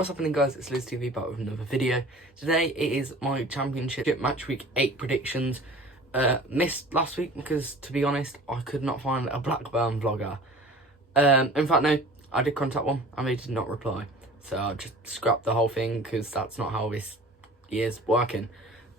What's happening, guys? It's Liz TV back with another video. Today it is my championship match week 8 predictions. Missed last week because, to be honest, I could not find a Blackburn vlogger. In fact, no, I did contact one and they did not reply. So I just scrapped the whole thing because that's not how this year's working.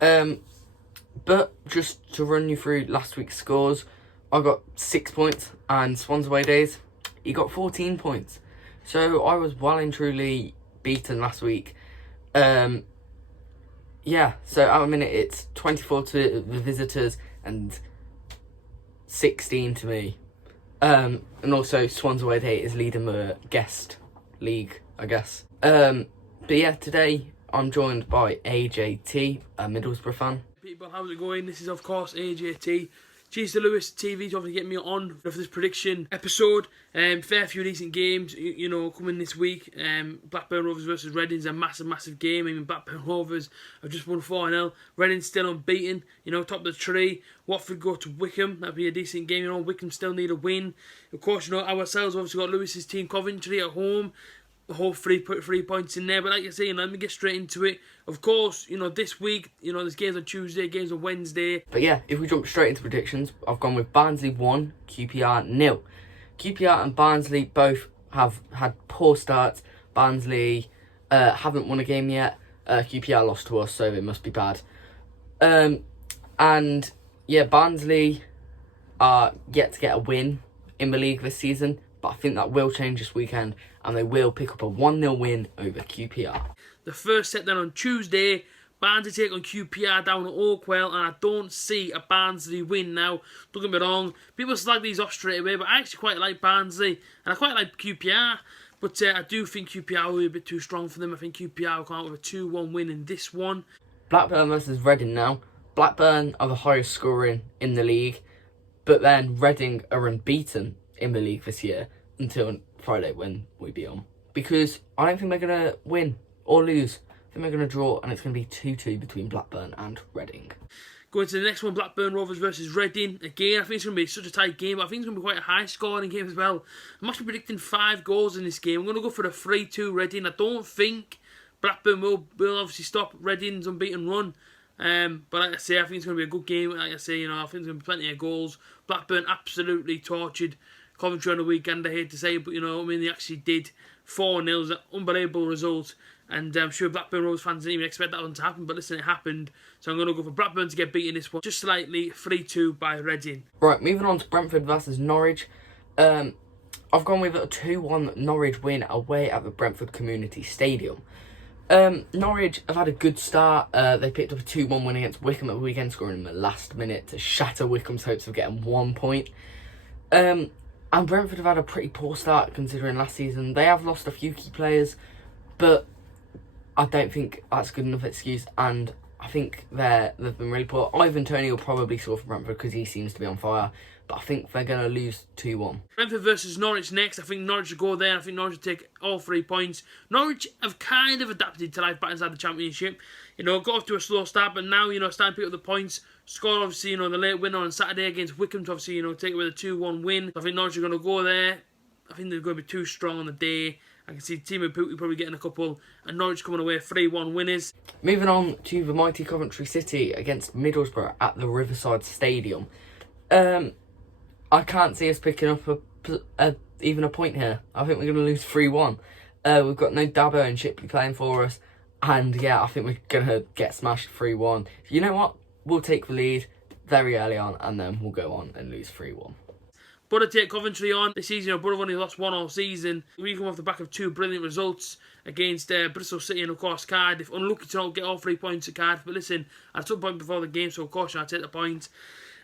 But just to run you through last week's scores, I got 6 points and Swansea away days, he got 14 points. So I was well and truly beaten last week. Yeah, so at the minute it's 24 to the visitors and 16 to me. And also Swansea away day is leading the guest league, I guess. But yeah, today I'm joined by AJT, a Middlesbrough fan. People, how's it going? This is of course AJT. Cheers to Lewis TV to obviously get me on for this prediction episode. Fair few decent games, you know, coming this week. Blackburn Rovers versus Reading is a massive game. I mean, Blackburn Rovers have just won 4-0. Reading still unbeaten, you know, top of the tree. Watford go to Wycombe. That'd be a decent game, you know. Wycombe still need a win. Of course, you know, ourselves obviously got Lewis's team Coventry at home. Hopefully put 3 points in there, but like I say, you know, let me get straight into it. Of course, you know, this week, you know, there's games on Tuesday, games on Wednesday. But yeah, if we jump straight into predictions, I've gone with Barnsley 1, QPR 0. QPR and Barnsley both have had poor starts. Barnsley haven't won a game yet. QPR lost to us, so it must be bad. And yeah, Barnsley are yet to get a win in the league this season, but I think that will change this weekend and they will pick up a 1-0 win over QPR. The first set then on Tuesday, Barnsley take on QPR down at Oakwell, and I don't see a Barnsley win now. Don't get me wrong, people slag these off straight away, but I actually quite like Barnsley and I quite like QPR. But I do think QPR will be a bit too strong for them. I think QPR will come out with a 2-1 win in this one. Blackburn versus Reading now. Blackburn are the highest scoring in the league, but then Reading are unbeaten in the league this year until Friday when we beat them. Because I don't think they're going to win or lose. I think they're going to draw and it's going to be 2-2 between Blackburn and Reading. Going to the next one, Blackburn Rovers versus Reading. Again, I think it's going to be such a tight game, but I think it's going to be quite a high scoring game as well. I'm actually predicting 5 goals in this game. I'm going to go for a 3-2 Reading. I don't think Blackburn will obviously stop Reading's unbeaten run. But like I say, I think it's going to be a good game. Like I say, you know, I think there's going to be plenty of goals. Blackburn absolutely tortured Coventry on the weekend, I hate to say, but you know, I mean, they actually did 4-0, an unbelievable result, and I'm sure Blackburn Rovers fans didn't even expect that one to happen, but listen, it happened, so I'm going to go for Blackburn to get beaten this one, just slightly, 3-2 by Reading. Right, moving on to Brentford versus Norwich. I've gone with a 2-1 Norwich win away at the Brentford Community Stadium. Norwich have had a good start. They picked up a 2-1 win against Wycombe at the weekend, scoring in the last minute to shatter Wycombe's hopes of getting 1 point. And Brentford have had a pretty poor start considering last season. They have lost a few key players, but I don't think that's a good enough excuse. And I think they've been really poor. Ivan Toney will probably score for Brentford because he seems to be on fire. But I think they're going to lose 2-1. Brentford versus Norwich next. I think Norwich will go there. I think Norwich will take all 3 points. Norwich have kind of adapted to life back inside the Championship. You know, got off to a slow start, but now, you know, starting to pick up the points. Scored, obviously, you know, the late winner on Saturday against Wycombe to obviously, you know, take it with a 2-1 win. I think Norwich are going to go there. I think they're going to be too strong on the day. I can see Timo Pukki probably getting a couple, and Norwich coming away 3-1 winners. Moving on to the mighty Coventry City against Middlesbrough at the Riverside Stadium. I can't see us picking up even a point here. I think we're going to lose 3-1. We've got no Dabo and Shipley playing for us. And yeah, I think we're going to get smashed 3-1. You know what? We'll take the lead very early on and then we'll go on and lose 3-1. But to take Coventry on this season, our Borough only lost 1 all season. We come off the back of 2 brilliant results against Bristol City and of course Cardiff. Unlucky to not get all 3 points at Cardiff, but listen, I took a point before the game, so of course I'll take the point.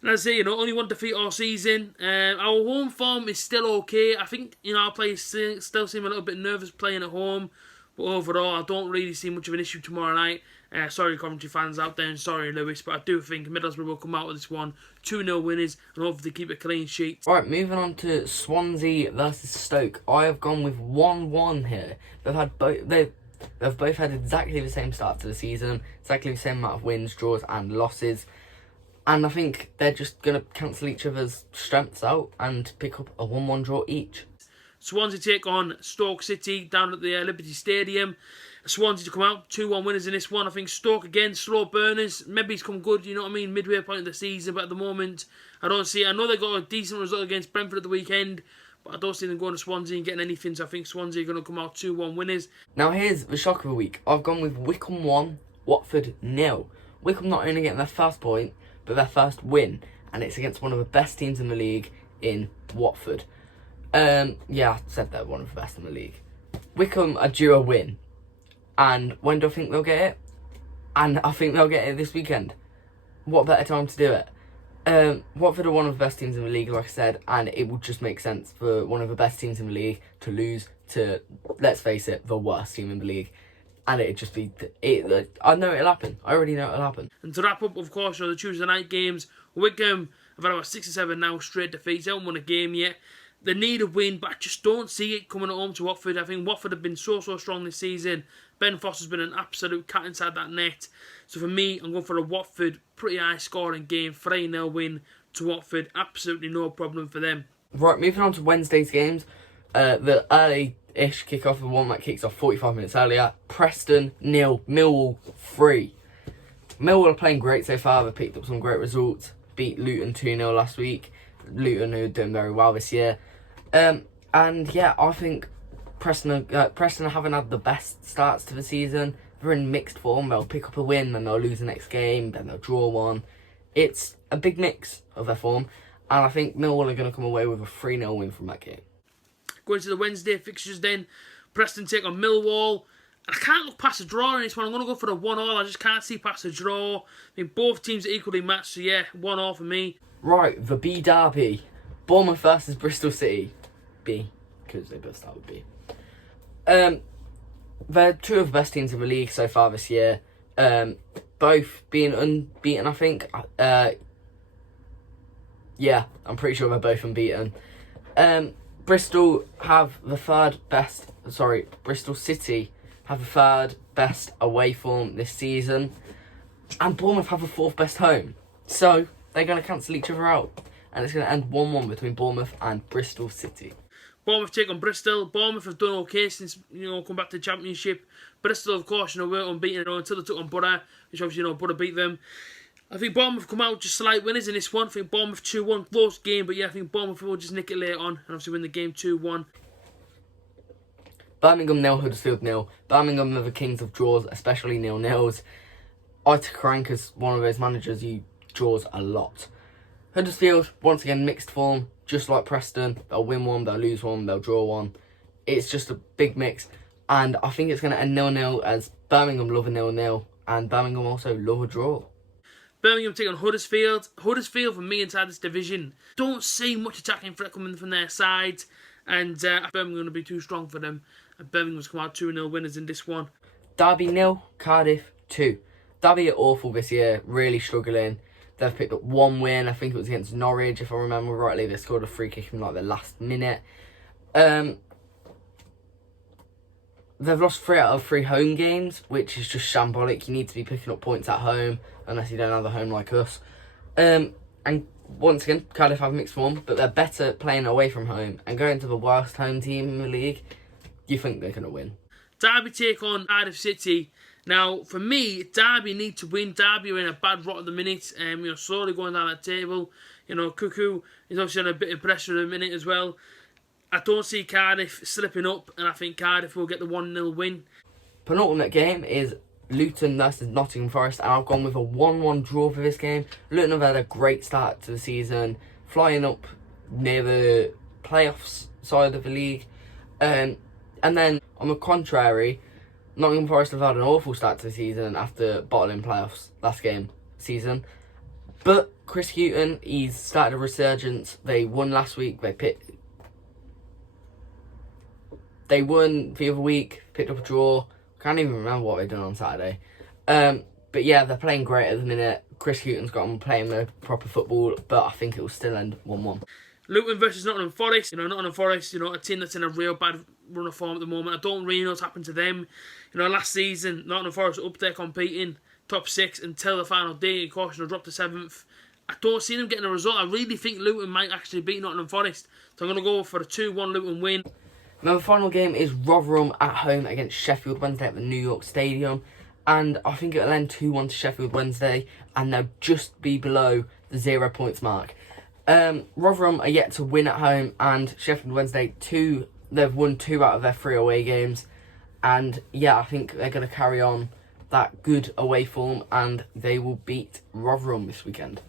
And as I say, you know, only 1 defeat all season. Our home form is still okay. I think, you know, our players still seem a little bit nervous playing at home. But overall, I don't really see much of an issue tomorrow night. Sorry, Coventry fans out there, and sorry, Lewis, but I do think Middlesbrough will come out with this one 2-0 winners and hopefully keep a clean sheet. Alright, moving on to Swansea versus Stoke. I have gone with 1-1 here. They've both had exactly the same start to the season, exactly the same amount of wins, draws, and losses. And I think they're just going to cancel each other's strengths out and pick up a 1-1 draw each. Swansea take on Stoke City down at the Liberty Stadium. Swansea to come out 2-1 winners in this one. I think Stoke again, slow burners. Maybe he's come good, you know what I mean, midway point of the season, but at the moment I don't see it. I know they got a decent result against Brentford at the weekend, but I don't see them going to Swansea and getting anything, so I think Swansea are going to come out 2-1 winners. Now here's the shock of the week. I've gone with Wycombe 1, Watford 0. Wycombe not only getting their first point, but their first win, and it's against one of the best teams in the league in Watford. Yeah, I said they're one of the best in the league. Wycombe are due a win, and when do I think they'll get it? And I think they'll get it this weekend. What better time to do it? Watford are one of the best teams in the league, like I said, and it would just make sense for one of the best teams in the league to lose to, let's face it, the worst team in the league. And it'd just be, I know it'll happen. I already know it'll happen. And to wrap up, of course, the Tuesday night games, Wycombe have had about 6 or 7 now straight defeats. They haven't won a game yet. They need a win, but I just don't see it coming at home to Watford. I think Watford have been so strong this season. Ben Foster's been an absolute cat inside that net. So for me, I'm going for a Watford pretty high scoring game, 3-0 win to Watford. Absolutely no problem for them. Right, moving on to Wednesday's games. The early-ish kick-off, the one that kicks off 45 minutes earlier. Preston 0, Millwall 3. Millwall are playing great so far. They picked up some great results. Beat Luton 2-0 last week. Luton, who are doing very well this year. And yeah, I think Preston haven't had the best starts to the season. They're in mixed form. They'll pick up a win, then they'll lose the next game, then they'll draw one. It's a big mix of their form, and I think Millwall are going to come away with a 3-0 win from that game. Going to the Wednesday fixtures then, Preston take on Millwall. I can't look past a draw in this one. I'm going to go for the 1-1. I just can't see past a draw. I mean, both teams are equally matched, so yeah, 1-1 for me. Right, the B derby. Bournemouth versus Bristol City. B, because they both start with B. They're two of the best teams in the league so far this year. Both being unbeaten, I think. Yeah, I'm pretty sure they're both unbeaten. Bristol City have the third best away form this season. And Bournemouth have the 4th best home. So, they're going to cancel each other out. And it's going to end 1-1 between Bournemouth and Bristol City. Bournemouth take on Bristol. Bournemouth have done okay since, come back to the Championship. Bristol, of course, were unbeaten until they took on Borough, which obviously, Borough beat them. I think Bournemouth come out just slight winners in this one. I think Bournemouth 2-1, close game, but yeah, I think Bournemouth will just nick it later on and obviously win the game 2-1. Birmingham 0, Huddersfield 0. Birmingham are the kings of draws, especially 0-0s. Ita Karanka's one of those managers who draws a lot. Huddersfield, once again, mixed form, just like Preston. They'll win one, they'll lose one, they'll draw one. It's just a big mix. And I think it's going to end 0-0 as Birmingham love a 0-0 and Birmingham also love a draw. Birmingham take on Huddersfield. Huddersfield, for me, inside this division, don't see much attacking threat coming from their side. And Birmingham going to be too strong for them. And Birmingham's come out 2-0 winners in this one. Derby 0, Cardiff 2. Derby are awful this year, really struggling. They've picked up one win. I think it was against Norwich, if I remember rightly. They scored a free kick in the last minute. They've lost 3 out of 3 home games, which is just shambolic. You need to be picking up points at home, unless you don't have a home like us. And once again, Cardiff have mixed form, but they're better playing away from home. And going to the worst home team in the league, you think they're going to win. Derby take on Cardiff City. Now, for me, Derby need to win. Derby are in a bad rot at the minute. Slowly going down that table. Cuckoo is obviously under a bit of pressure at the minute as well. I don't see Cardiff slipping up, and I think Cardiff will get the 1-0 win. Penultimate game is Luton versus Nottingham Forest, and I've gone with a 1-1 draw for this game. Luton have had a great start to the season, flying up near the playoffs side of the league. And then, on the contrary, Nottingham Forest have had an awful start to the season after bottling playoffs last season. But Chris Hughton, he's started a resurgence. They won last week. They won the other week, picked up a draw. Can't even remember what they've done on Saturday. But yeah, they're playing great at the minute. Chris Hughton's got them playing the proper football, but I think it will still end 1-1. Luton versus Nottingham Forest. Nottingham Forest, a team that's in a real bad run of form at the moment. I don't really know what's happened to them. Last season, Nottingham Forest were up there competing, top 6 until the final day. Of course, dropped to 7th. I don't see them getting a result. I really think Luton might actually beat Nottingham Forest. So I'm going to go for a 2-1 Luton win. Now the final game is Rotherham at home against Sheffield Wednesday at the New York Stadium. And I think it'll end 2-1 to Sheffield Wednesday, and they'll just be below the 0 points mark. Rotherham are yet to win at home, and Sheffield Wednesday, they've won 2 out of their 3 away games. And yeah, I think they're going to carry on that good away form, and they will beat Rotherham this weekend.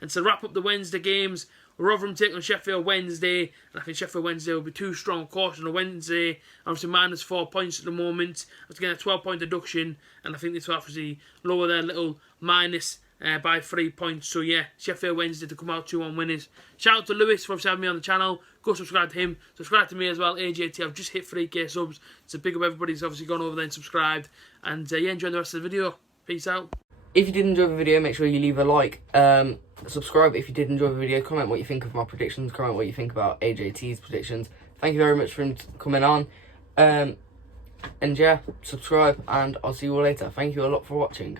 And to wrap up the Wednesday games, Rotherham take on Sheffield Wednesday, and I think Sheffield Wednesday will be too strong, of course, on a Wednesday. Obviously, minus 4 points at the moment. After getting a 12-point deduction, and I think this will obviously lower their little minus by 3 points. So yeah, Sheffield Wednesday to come out 2-1 winners. Shout out to Lewis for obviously having me on the channel. Go subscribe to him. Subscribe to me as well, AJT. I've just hit 3k subs. So big up everybody who's obviously gone over there and subscribed. And yeah, enjoy the rest of the video. Peace out. If you did enjoy the video, make sure you leave a like. Subscribe if you did enjoy the video. Comment what you think of my predictions. Comment what you think about AJT's predictions. Thank you very much for coming on. And yeah, subscribe, and I'll see you all later. Thank you a lot for watching.